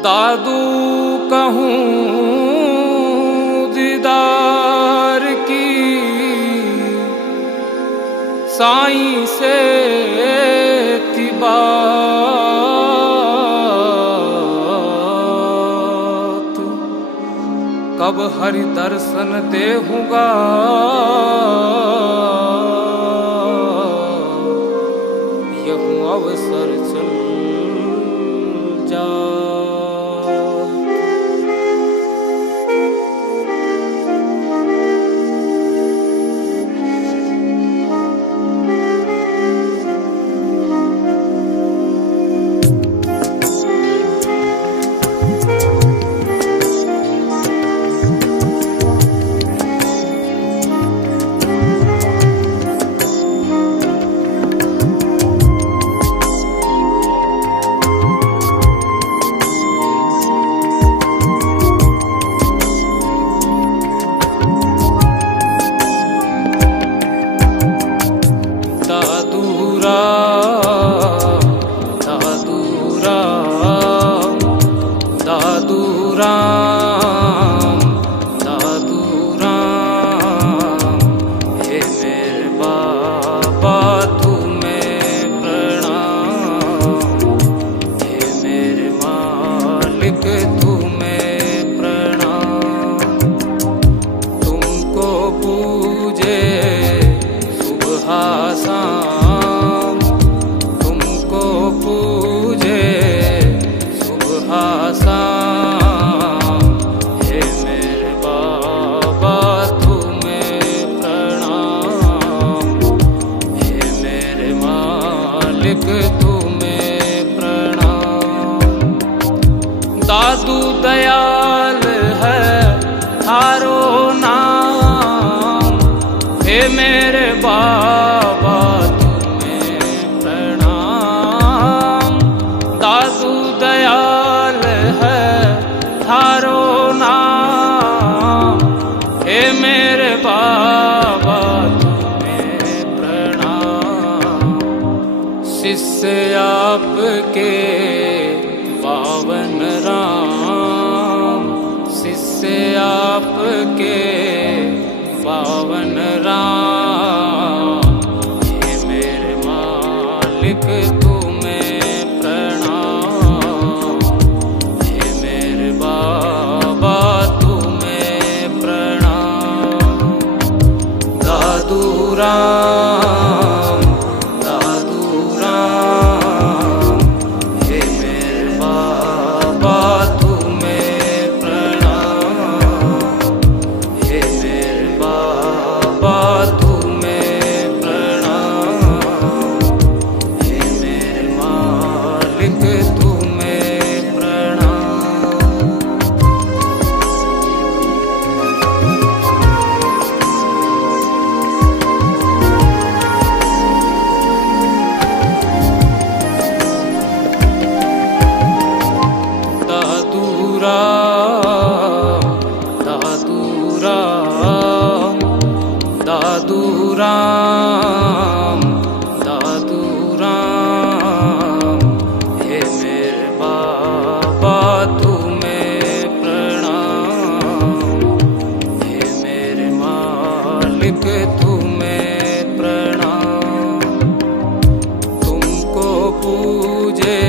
दादू कहूँ दीदार की साईं से थी बात, कब हरि दर्शन देहूँगा यहूँ अवसर चल जा। दादू दयाल है थारो नाम, हे मेरे बाबा तुम्हें प्रणाम। दादू दयाल है थारो नाम, हे मेरे बाबा तुम्हें प्रणाम। शिष्य आपके पावन राम, शिष्य आपके पावन राम, हे मेरे मालिक तुम्हें प्रणाम, हे मेरे बाबा तुम्हें प्रणाम। दादू राम, दादू राम, हे मेरे बाबा तुम्हें प्रणाम, हे मेरे बाबा तुम्हें प्रणाम, हे मेरे मालिक तुम्हें प्रणाम। दादू राम, दादू राम, दादू राम, दादू राम, हे मेरे बाबा तुम्हें प्रणाम, हे मेरे मालिक तुम्हें प्रणाम। तुमको पूजे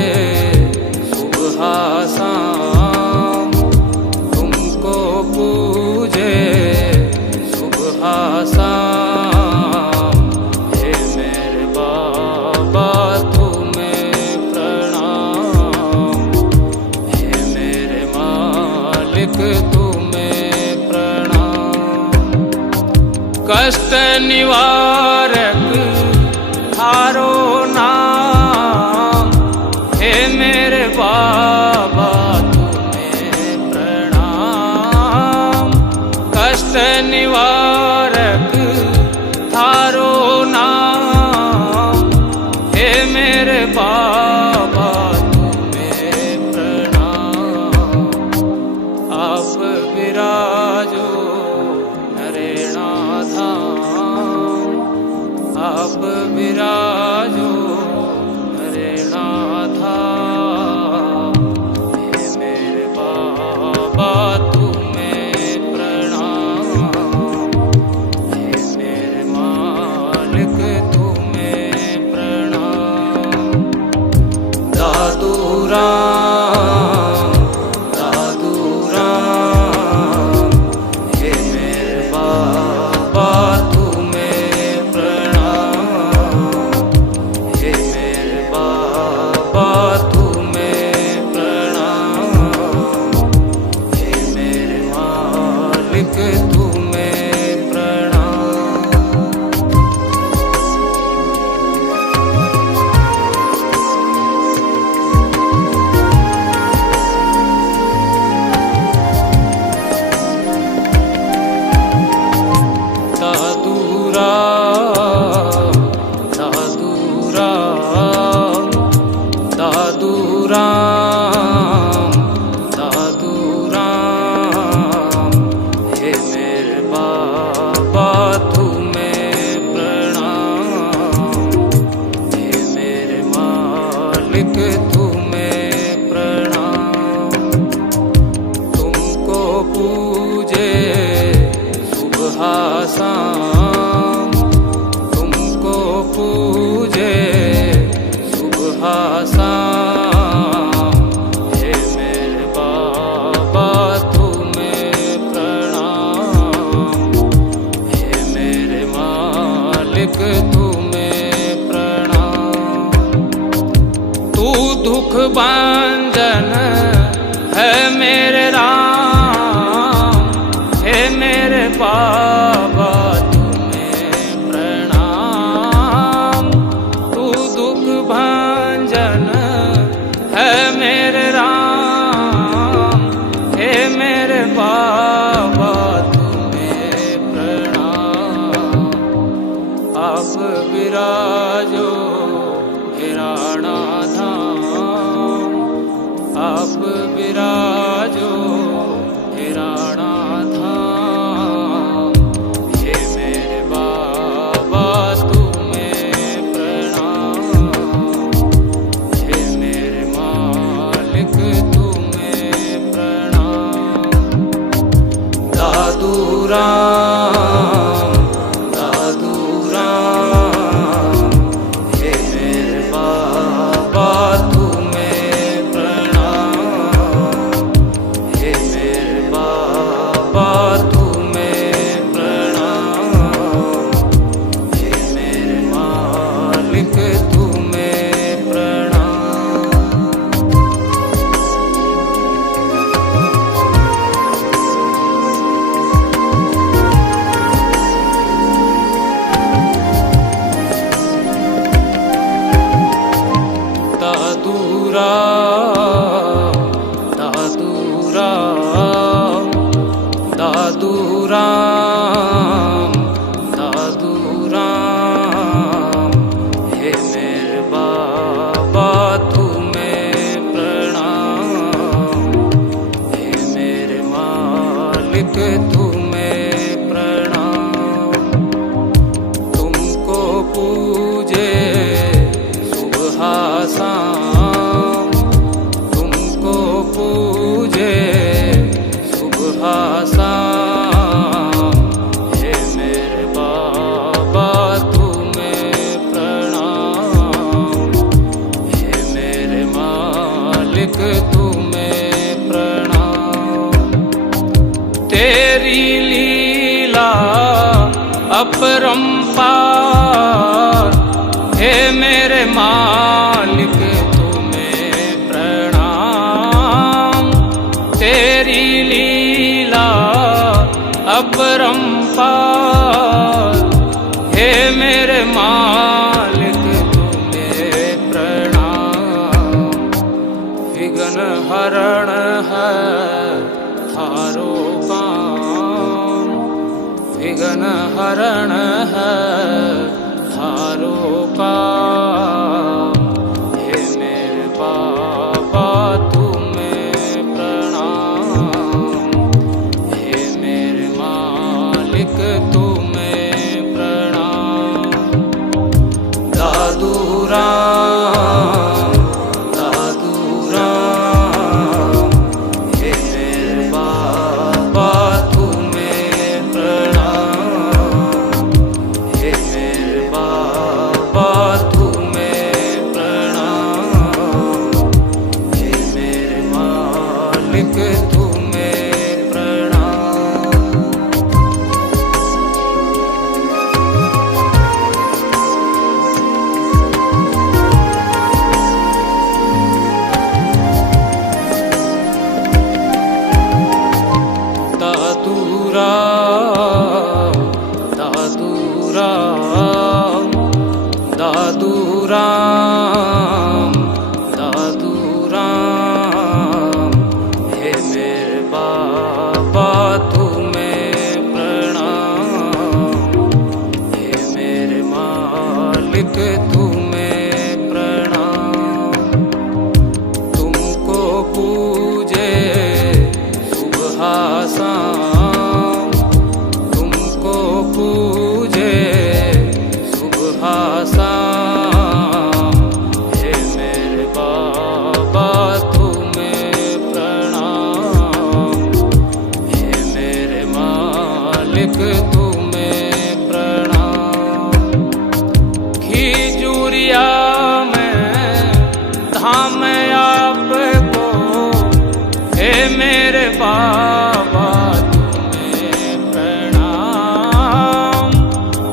सुबह शाम, तुमको पूजे सुबह शाम, हे मेरे बाबा तुम्हें प्रणाम, हे मेरे मालिक तुम्हें प्रणाम। कष्ट निवारक थारो नाम, हे मेरे बाबा तुम्हें प्रणाम। कष्ट निवारक थारो नाम, हे मेरे बाबा तुम्हें प्रणाम। आप विराजो नरेणा धाम, आप विराजो मेरे नाथा। हे मेरे बाबा तुम्हें प्रणाम, हे मेरे मालिक तुम्हें प्रणाम। दादू राम, दादू राम, हे मेरे बाबा तुम्हें प्रणाम, हे मेरे बाबा तुम्हें प्रणाम, हे मेरे मालिक तुम्हें प्रणाम। दादू राम, दादू राम, दादू राम, दादू राम, हे मेरे बाबा तुम्हें प्रणाम, हे मेरे मालिक तुम्हें प्रणाम। तुमको पूजे सुबह शाम, तुमको पूजे सुबह शाम, हे मेरे बाबा तुम्हें प्रणाम, हे मेरे मालिक तुम्हें प्रणाम। तू दुख भंजन है मेरे राम, हे मेरे बाबा तुम्हें प्रणाम। तू दुख भंजन है मेरे राम, हे मेरे बाबा तुम्हें प्रणाम। आप विराजो हिराणा धाम, आप विराजो हिराणा धाम, हे मेरे बाबा तुम्हें प्रणाम, हे मेरे मालिक तुम्हें प्रणाम। दादू राम, दादू राम, हे मेरे बाबा तुम्हें प्रणाम, हे मेरे बाबा तुम्हें प्रणाम, हे मेरे मालिक तुम्हें प्रणाम। दादू राम, दादू राम, दादू राम, दादू राम, हे मेरे बाबा तुम्हें प्रणाम, हे मेरे मालिक तुम्हें प्रणाम। तुमको पूजे सुबह शाम, तुमको पूजे सुबह शाम, हे मेरे बाबा तुम्हें प्रणाम, हे मेरे मालिक तुम्हें प्रणाम। तेरी लीला अपरंपार, हे मेरे मालिक तुम्हें प्रणाम। तेरी लीला अपरंपार, हे मेरे मालिक तुम्हें प्रणाम। विघ्न हरण है थारो काम, विघ्न हरण है थारो काम, हे मेरे बाबा तुम्हें प्रणाम, हे मेरे मालिक तुम्हें प्रणाम। राम, दादू राम। हे मेरे बाबा तुम्हें प्रणाम, हे मेरे मालिक तुम्हें प्रणाम। तुमको पूजे सुबह शाम, तुमको पूजे सुबह शाम। हे मेरे बाबा तुम्हें प्रणाम, हे मेरे मालिक तुम्हें प्रणाम। खिजूरिया में धाम आपको, हे मेरे बाबा तुम्हें प्रणाम।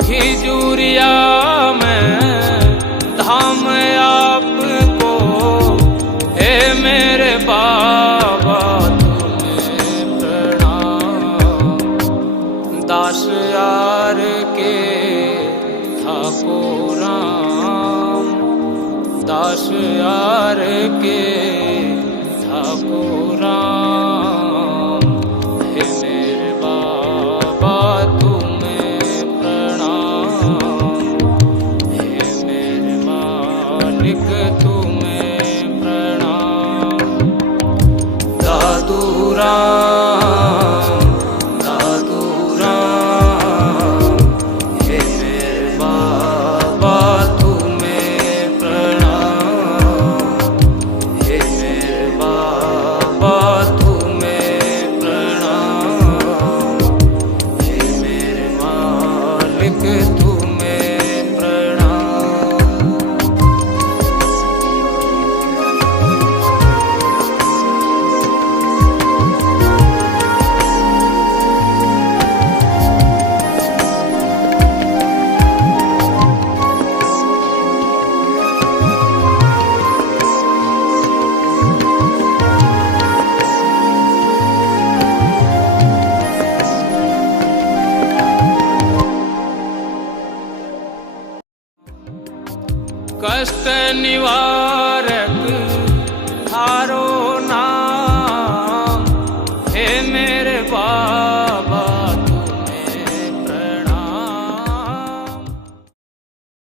खिजूरिया में धाम आपको, हे मेरे बाबा तुम्हें प्रणाम। दास यार के ठाकुर राम, दास यार के ठाकुर राम। हे मेरे बाबा तुम्हें प्रणाम, हे मेरे मालिक तुम्हें प्रणाम। दादू राम, दादू राम। हे मेरे बाबा तुम्हें प्रणाम, हे मेरे बाबा तुम्हें प्रणाम। हे मेरे मालिक